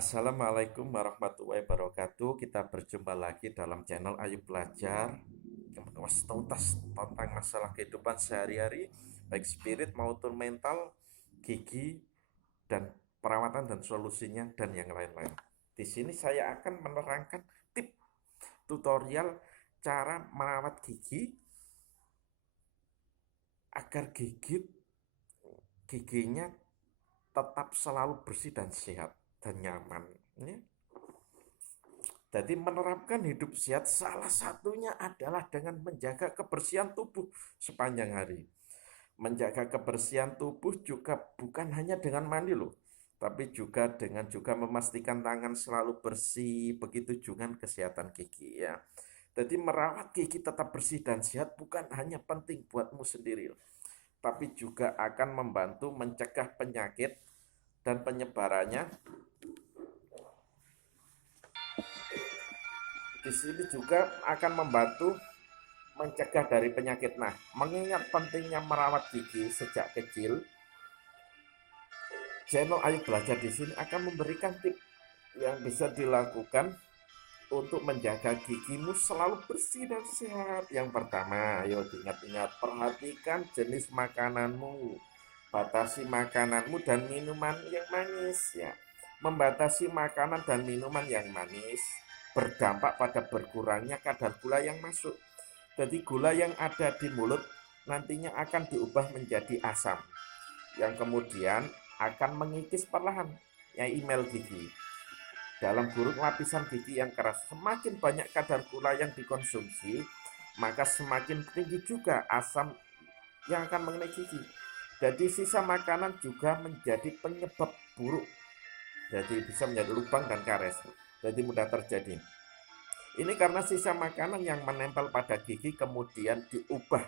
Assalamualaikum warahmatullahi wabarakatuh. Kita berjumpa lagi dalam channel Ayu Belajar yang mengulas tuntas tentang masalah kehidupan sehari-hari, baik spirit maupun mental, gigi, dan perawatan dan solusinya dan yang lain-lain. Di sini saya akan menerangkan tip tutorial cara merawat gigi agar giginya tetap selalu bersih dan sehat dan nyaman. Ya. Jadi menerapkan hidup sehat salah satunya adalah dengan menjaga kebersihan tubuh sepanjang hari. Menjaga kebersihan tubuh juga bukan hanya dengan mandi loh, tapi juga memastikan tangan selalu bersih, begitu juga kesehatan gigi ya. Jadi merawat gigi tetap bersih dan sehat bukan hanya penting buatmu sendiri, tapi juga akan membantu mencegah penyakit dan penyebarannya. Di sini juga akan membantu mencegah dari penyakit. Nah, mengingat pentingnya merawat gigi sejak kecil, channel Ayu Belajar di sini akan memberikan tips yang bisa dilakukan untuk menjaga gigimu selalu bersih dan sehat. Yang pertama, ayo diingat-ingat, perhatikan jenis makananmu. Batasi makananmu dan minuman yang manis ya. Membatasi makanan dan minuman yang manis berdampak pada berkurangnya kadar gula yang masuk. Jadi gula yang ada di mulut nantinya akan diubah menjadi asam yang kemudian akan mengikis perlahan email gigi. Dalam buruk lapisan gigi yang keras, semakin banyak kadar gula yang dikonsumsi, maka semakin tinggi juga asam yang akan mengenai gigi. Jadi sisa makanan juga menjadi penyebab buruk. Jadi bisa menjadi lubang dan karies. Jadi mudah terjadi. Ini karena sisa makanan yang menempel pada gigi kemudian diubah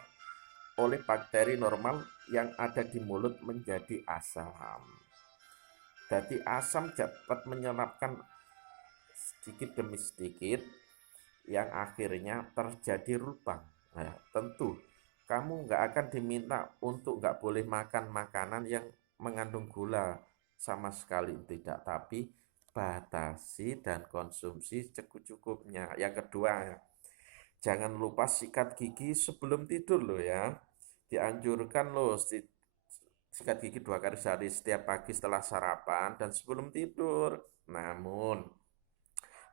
oleh bakteri normal yang ada di mulut menjadi asam. Jadi asam dapat menyebabkan sedikit demi sedikit yang akhirnya terjadi lubang. Nah, tentu kamu nggak akan diminta untuk nggak boleh makan makanan yang mengandung gula sama sekali, tidak, tapi batasi dan konsumsi secukupnya. Yang kedua, jangan lupa sikat gigi sebelum tidur loh ya. Dianjurkan loh sikat gigi 2 kali sehari, setiap pagi setelah sarapan dan sebelum tidur. Namun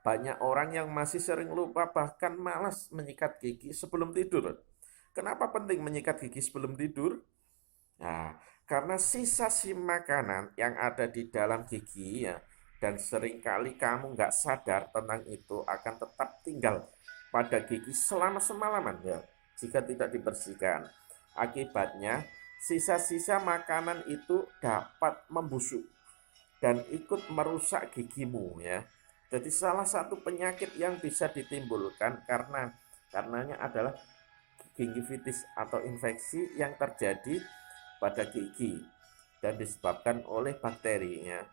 banyak orang yang masih sering lupa bahkan malas menyikat gigi sebelum tidur. Kenapa penting menyikat gigi sebelum tidur? Nah, karena sisa makanan yang ada di dalam gigi ya, dan seringkali kamu nggak sadar tentang itu akan tetap tinggal pada gigi selama semalaman ya, jika tidak dibersihkan. Akibatnya, sisa-sisa makanan itu dapat membusuk dan ikut merusak gigimu ya. Jadi salah satu penyakit yang bisa ditimbulkan karenanya adalah gingivitis atau infeksi yang terjadi pada gigi dan disebabkan oleh bakterinya.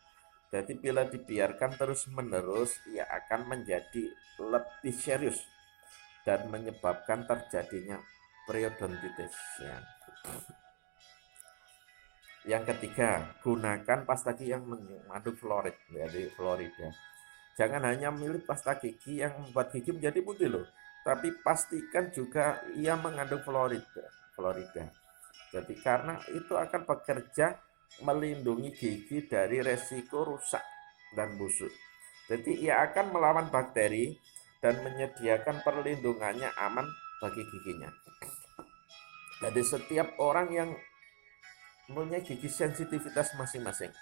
Jadi bila dibiarkan terus-menerus, ia akan menjadi lebih serius dan menyebabkan terjadinya periodontitis ya. Yang ketiga, gunakan pasta gigi yang mengandung fluoride dari Florida. Jangan hanya milih pasta gigi yang membuat gigi menjadi putih loh, tapi pastikan juga ia mengandung Florida. Jadi karena itu akan bekerja melindungi gigi dari resiko rusak dan busuk. Jadi ia akan melawan bakteri dan menyediakan perlindungannya aman bagi giginya. Jadi setiap orang yang mempunyai gigi sensitivitas masing-masing.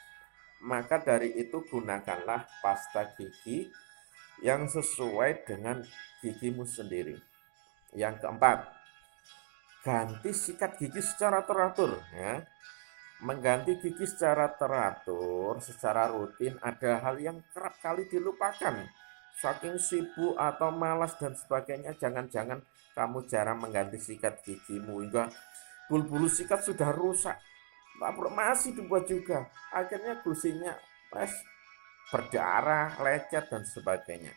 Maka dari itu gunakanlah pasta gigi yang sesuai dengan gigimu sendiri. Yang keempat, ganti sikat gigi secara teratur ya. Mengganti gigi secara teratur, secara rutin ada hal yang kerap kali dilupakan. Saking sibuk atau malas dan sebagainya, jangan-jangan kamu jarang mengganti sikat gigimu hingga bulu-bulu sikat sudah rusak. Masih dibuat juga, akhirnya gusinya berdarah, lecet dan sebagainya.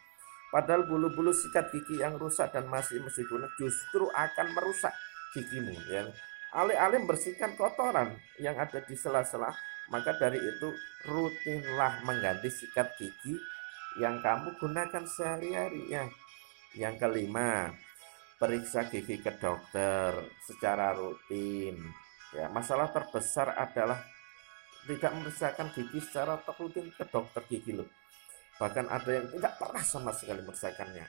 Padahal bulu-bulu sikat gigi yang rusak dan masih guna justru akan merusak gigimu. Yang alih-alih membersihkan kotoran yang ada di sela-sela, Maka dari itu rutinlah mengganti sikat gigi yang kamu gunakan sehari-hari ya. Yang kelima, periksa gigi ke dokter secara rutin. Ya, masalah terbesar adalah tidak memeriksakan gigi secara rutin ke dokter gigi loh. Bahkan ada yang tidak pernah sama sekali memeriksakannya.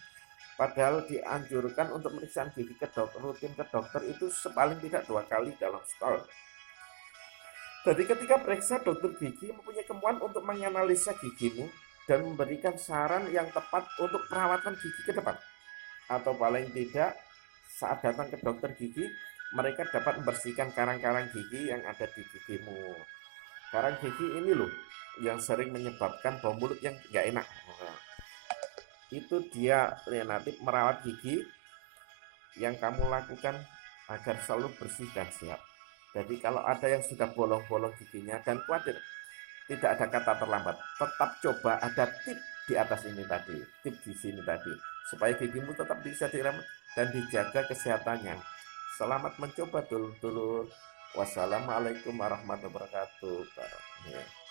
Padahal dianjurkan untuk pemeriksaan gigi ke dokter rutin ke dokter itu sepaling tidak 2 kali dalam setahun. Jadi ketika periksa, dokter gigi mempunyai kemampuan untuk menganalisa gigimu dan memberikan saran yang tepat untuk perawatan gigi ke depan. Atau paling tidak saat datang ke dokter gigi, mereka dapat membersihkan karang-karang gigi yang ada di gigimu. Karang gigi ini loh yang sering menyebabkan bau mulut yang nggak enak. Itu dia nanti merawat gigi yang kamu lakukan agar selalu bersih dan sehat. Jadi kalau ada yang sudah bolong-bolong giginya dan khawatir tidak ada kata terlambat, tetap coba ada tip di atas ini tadi, tip di sini tadi, supaya gigimu tetap bisa dirawat dan dijaga kesehatannya. Selamat mencoba dulur-dulur. Wassalamualaikum warahmatullahi wabarakatuh.